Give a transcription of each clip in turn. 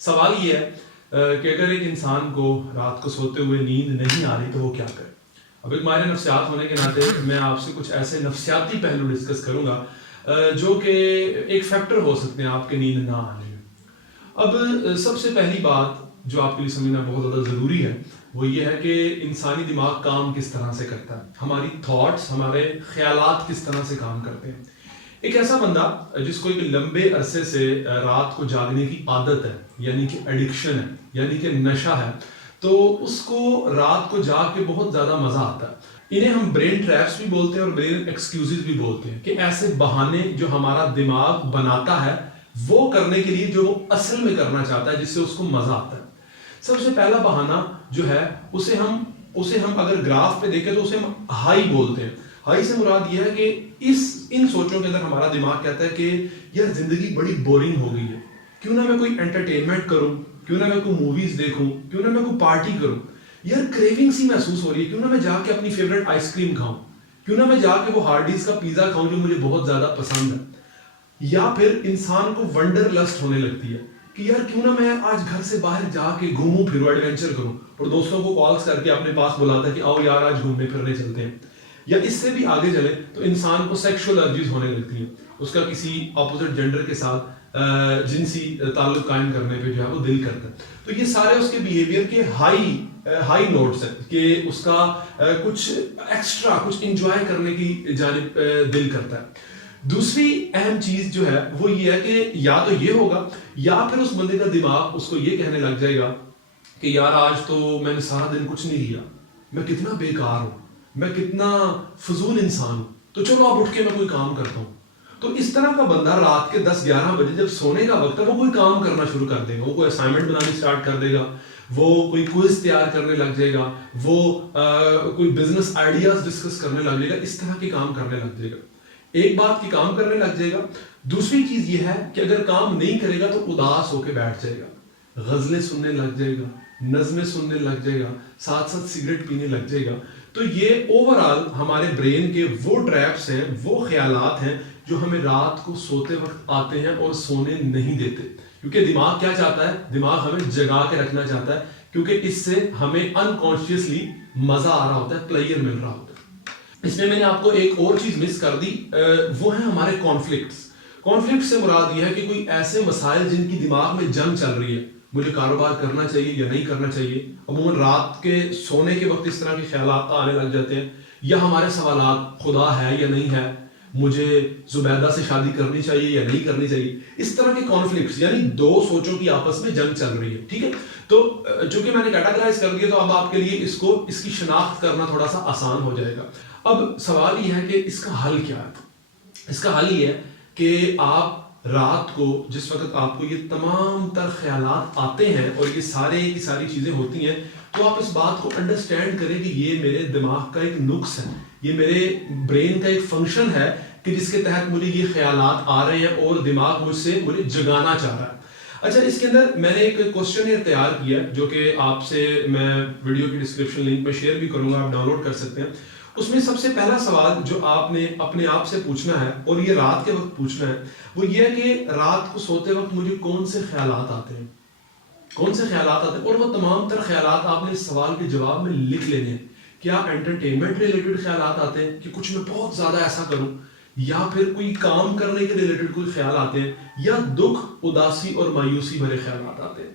سوال یہ ہے کہ اگر ایک انسان کو رات کو سوتے ہوئے نیند نہیں آ رہی تو وہ کیا کرے۔ اب ایک ماہر نفسیات ہونے کے ناطے میں آپ سے کچھ ایسے نفسیاتی پہلو ڈسکس کروں گا جو کہ ایک فیکٹر ہو سکتے ہیں آپ کے نیند نہ آنے میں۔ اب سب سے پہلی بات جو آپ کے لیے سمجھنا بہت زیادہ ضروری ہے وہ یہ ہے کہ انسانی دماغ کام کس طرح سے کرتا ہے، ہماری تھاٹس، ہمارے خیالات کس طرح سے کام کرتے ہیں۔ ایک ایسا بندہ جس کو ایک لمبے عرصے سے رات کو جاگنے کی عادت ہے، یعنی کہ ایڈکشن ہے، یعنی کہ نشہ ہے، تو اس کو رات کو جاگ کے بہت زیادہ مزہ آتا ہے۔ انہیں ہم برین ٹریپس بھی بولتے ہیں اور برین ایکسکیوزز بھی بولتے ہیں، کہ ایسے بہانے جو ہمارا دماغ بناتا ہے وہ کرنے کے لیے جو وہ اصل میں کرنا چاہتا ہے، جس سے اس کو مزہ آتا ہے۔ سب سے پہلا بہانہ جو ہے اسے ہم اگر گراف پہ دیکھیں تو اسے ہم ہائی بولتے ہیں۔ ہائی سے مراد یہ ہے کہ ان سوچوں کے اندر ہمارا دماغ کہتا ہے کہ یار زندگی بڑی بورنگ ہو گئی ہے، کیوں نہ میں کوئی انٹرٹینمنٹ کروں، کیوں نہ میں کوئی موویز دیکھوں، کیوں نہ میں کوئی پارٹی کروں، یار کریونگ سی محسوس ہو رہی ہے، کیوں نہ میں جا کے اپنی فیوریٹ آئس کریم کھاؤں، کیوں نہ میں جا کے وہ ہارڈیز کا پیزا کھاؤں جو مجھے بہت زیادہ پسند ہے۔ یا پھر انسان کو ونڈر لسٹ ہونے لگتی ہے کہ یار کیوں نہ میں آج گھر سے باہر جا کے گھوموں پھروں، ایڈونچر کروں، اور دوستوں کو کالز کر کے اپنے پاس بلاتا ہے کہ آؤ یار آج گھومنے پھرنے چلتے ہیں۔ یا اس سے بھی آگے چلے تو انسان کو سیکشول ارجیز ہونے لگتی ہیں، اس کا کسی اپوزٹ جینڈر کے ساتھ جنسی تعلق قائم کرنے پہ جو ہے وہ دل کرتا ہے۔ تو یہ سارے اس کے بیہیویئر کے ہائی نوٹس ہیں کہ اس کا کچھ ایکسٹرا کچھ انجوائے کرنے کی جانب دل کرتا ہے۔ دوسری اہم چیز جو ہے وہ یہ ہے کہ یا تو یہ ہوگا یا پھر اس بندے کا دماغ اس کو یہ کہنے لگ جائے گا کہ یار آج تو میں نے سارا دن کچھ نہیں کیا، میں کتنا بیکار ہوں، میں کتنا فضول انسان ہوں، تو چلو اب اٹھ کے میں کوئی کام کرتا ہوں۔ تو اس طرح کا بندہ رات کے 10-11 بجے جب سونے کا وقت ہے وہ کوئی کام کرنا شروع کر دے گا، وہ کوئی اسائنمنٹ بنانی سٹارٹ کر دے گا، وہ کوئی کوئز تیار کرنے لگ جائے گا، وہ کوئی بزنس آئیڈیاز ڈسکس کرنے لگ جائے گا، اس طرح کے کام کرنے لگ جائے گا۔ ایک بات کی کام کرنے لگ جائے گا۔ دوسری چیز یہ ہے کہ اگر کام نہیں کرے گا تو اداس ہو کے بیٹھ جائے گا، غزلیں سننے لگ جائے گا، نظمیں سننے لگ جائے گا، ساتھ ساتھ سگریٹ پینے لگ جائے گا۔ تو یہ اوورآل ہمارے برین کے وہ ٹریپس ہیں، وہ خیالات ہیں جو ہمیں رات کو سوتے وقت آتے ہیں اور سونے نہیں دیتے، کیونکہ دماغ کیا چاہتا ہے، دماغ ہمیں جگا کے رکھنا چاہتا ہے، کیونکہ اس سے ہمیں انکانشیسلی مزہ آ رہا ہوتا ہے، پلیئر مل رہا ہوتا ہے۔ اس میں نے آپ کو ایک اور چیز مس کر دی، وہ ہیں ہمارے کانفلکٹس۔ کانفلکٹ سے مراد یہ ہے کہ کوئی ایسے مسائل جن کی دماغ میں جنگ چل رہی ہے، مجھے کاروبار کرنا چاہیے یا نہیں کرنا چاہیے، عموماً رات کے سونے کے وقت اس طرح کے خیالات آنے لگ جاتے ہیں، یا ہمارے سوالات خدا ہے یا نہیں ہے، مجھے زبیدہ سے شادی کرنی چاہیے یا نہیں کرنی چاہیے، اس طرح کے کانفلکٹس، یعنی دو سوچوں کی آپس میں جنگ چل رہی ہے، ٹھیک ہے۔ تو چونکہ میں نے کیٹاگرائز کر دیا تو اب آپ کے لیے اس کی شناخت کرنا تھوڑا سا آسان ہو جائے گا۔ اب سوال یہ ہے کہ اس کا حل کیا ہے؟ اس کا حل یہ ہے کہ آپ رات کو جس وقت آپ کو یہ تمام تر خیالات آتے ہیں اور یہ کی ساری چیزیں ہوتی ہیں، تو آپ اس بات کو انڈرسٹینڈ کریں کہ یہ میرے دماغ کا ایک نقص ہے، یہ میرے برین کا ایک فنکشن ہے کہ جس کے تحت مجھے یہ خیالات آ رہے ہیں اور دماغ مجھے جگانا چاہ رہا ہے۔ اچھا، اس کے اندر میں نے ایک کوسچن تیار کیا جو کہ آپ سے میں ویڈیو کی ڈسکرپشن لنک میں شیئر بھی کروں گا، آپ ڈاؤن لوڈ کر سکتے ہیں۔ اس میں سب سے پہلا سوال جو آپ نے اپنے آپ سے پوچھنا ہے اور یہ رات کے وقت پوچھنا ہے وہ یہ ہے کہ رات کو سوتے وقت مجھے کون سے خیالات آتے ہیں، کون سے خیالات آتے ہیں، اور وہ تمام تر خیالات آپ نے اس سوال کے جواب میں لکھ لینے ہیں۔ کیا انٹرٹینمنٹ ریلیٹڈ خیالات آتے ہیں کہ کچھ میں بہت زیادہ ایسا کروں، یا پھر کوئی کام کرنے کے ریلیٹڈ کوئی خیال آتے ہیں، یا دکھ، اداسی اور مایوسی بھرے خیالات آتے ہیں۔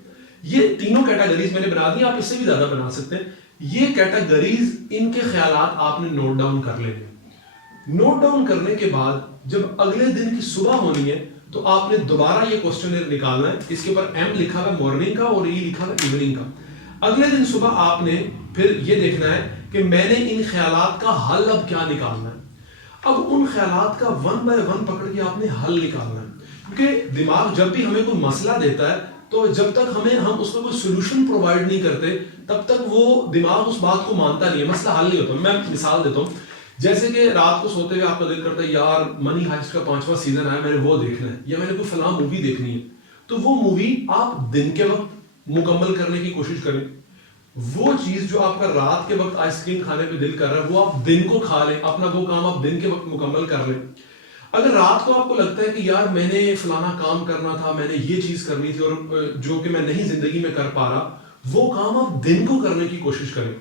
یہ تینوں کیٹیگریز میں نے بنا دی، آپ اس سے بھی زیادہ بنا سکتے ہیں۔ یہ کیٹیگریز، ان کے خیالات آپ نے نوٹ ڈاؤن کر لینے ہیں۔ نوٹ ڈاؤن کرنے کے بعد جب اگلے دن کی صبح ہونی ہے تو آپ نے دوبارہ یہ کوسچنر نکالنا ہے، اس کے اوپر ایم لکھا ہوا مارننگ کا اور ای لکھا ہوا ایوننگ کا۔ اگلے دن صبح آپ نے پھر یہ دیکھنا ہے کہ میں نے ان خیالات کا حل اب کیا نکالنا ہے۔ اب ان خیالات کا 1 by 1 پکڑ کے آپ نے حل نکالنا ہے، کیونکہ دماغ جب بھی ہمیں کوئی مسئلہ دیتا ہے تو جب تک ہم اس کو کوئی سولوشن پرووائڈ نہیں کرتے تب تک وہ دماغ اس بات کو مانتا نہیں ہے، مسئلہ حل نہیں ہوتا۔ میں مثال دیتا ہوں، جیسے کہ رات کو سوتے ہوئے آپ کا دل کرتا ہے یار منی ہائسٹ کا 5واں سیزن آیا، میں نے وہ دیکھنا ہے، یا میں نے کوئی فلاں مووی دیکھنی ہے، تو وہ مووی آپ دن کے وقت مکمل کرنے کی کوشش کریں۔ وہ چیز جو آپ کا رات کے وقت آئس کریم کھانے پہ دل کر رہا ہے وہ آپ دن کو کھا لیں، اپنا وہ کام آپ دن کے وقت مکمل کر لیں۔ اگر رات کو آپ کو لگتا ہے کہ یار میں نے فلانا کام کرنا تھا، میں نے یہ چیز کرنی تھی اور جو کہ میں نہیں زندگی میں کر پا رہا، وہ کام آپ دن کو کرنے کی کوشش کریں.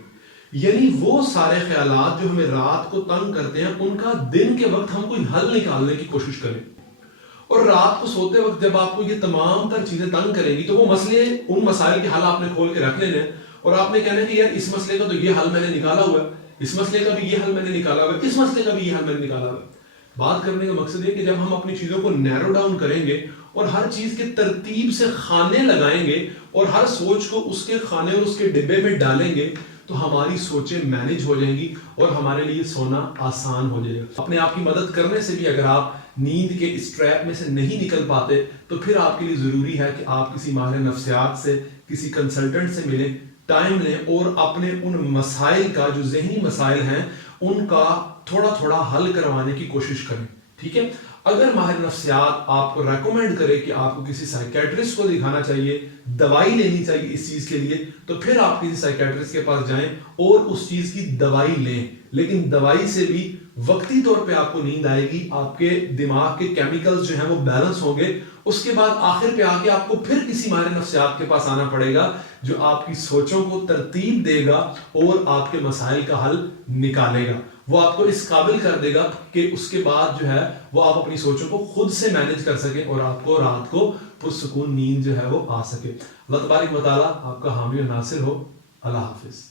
یعنی وہ سارے خیالات جو ہمیں رات کو تنگ کرتے ہیں ان کا دن کے وقت ہم کوئی حل نکالنے کی کوشش کریں. اور رات کو سوتے وقت جب آپ کو یہ تمام تر چیزیں تنگ کریں گی تو وہ مسئلے، ان مسائل کے حل آپ نے کھول کے رکھ لینے ہیں اور آپ نے کہنا ہے کہ یار اس مسئلے کا تو یہ حل میں نے نکالا ہوا ہے، اس مسئلے کا بھی یہ حل میں نے نکالا ہوا ہے، اس مسئلے کا بھی یہ حل میں نے نکالا ہوا ہے. بات کرنے کا مقصد یہ کہ جب ہم اپنی چیزوں کو نیرو ڈاؤن کریں گے اور ہر چیز کے ترتیب سے خانے لگائیں گے اور ہر سوچ کو اس کے خانے اور اس کے ڈبے میں ڈالیں گے تو ہماری سوچیں مینج ہو جائیں گی اور ہمارے لیے سونا آسان ہو جائے گا. اپنے آپ کی مدد کرنے سے بھی اگر آپ نیند کے اس ٹریپ میں سے نہیں نکل پاتے تو پھر آپ کے لیے ضروری ہے کہ آپ کسی ماہر نفسیات سے، کسی کنسلٹنٹ سے ملیں، ٹائم لیں اور اپنے ان مسائل کا، جو ذہنی مسائل ہیں ان کا تھوڑا تھوڑا حل کروانے کی کوشش کریں. ٹھیک ہے. اگر ماہر نفسیات آپ کو ریکومینڈ کرے کہ آپ کو کسی سائیکیٹرسٹ کو دکھانا چاہیے، دوائی لینی چاہیے اس چیز کے لیے، تو پھر آپ کسی سائیکیٹرسٹ کے پاس جائیں اور اس چیز کی دوائی لیں. لیکن دوائی سے بھی وقتی طور پہ آپ کو نیند آئے گی، آپ کے دماغ کے کیمیکلز جو ہیں وہ بیلنس ہوں گے. اس کے بعد آخر پہ آ کے آپ کو پھر کسی ماہر نفسیات کے پاس آنا پڑے گا جو آپ کی سوچوں کو ترتیب دے گا اور آپ کے مسائل کا حل نکالے گا. وہ آپ کو اس قابل کر دے گا کہ اس کے بعد جو ہے وہ آپ اپنی سوچوں کو خود سے مینج کر سکیں اور آپ کو رات کو پرسکون نیند جو ہے وہ آ سکے. اللہ تبارک و تعالیٰ آپ کا حامی و ناصر ہو. اللہ حافظ.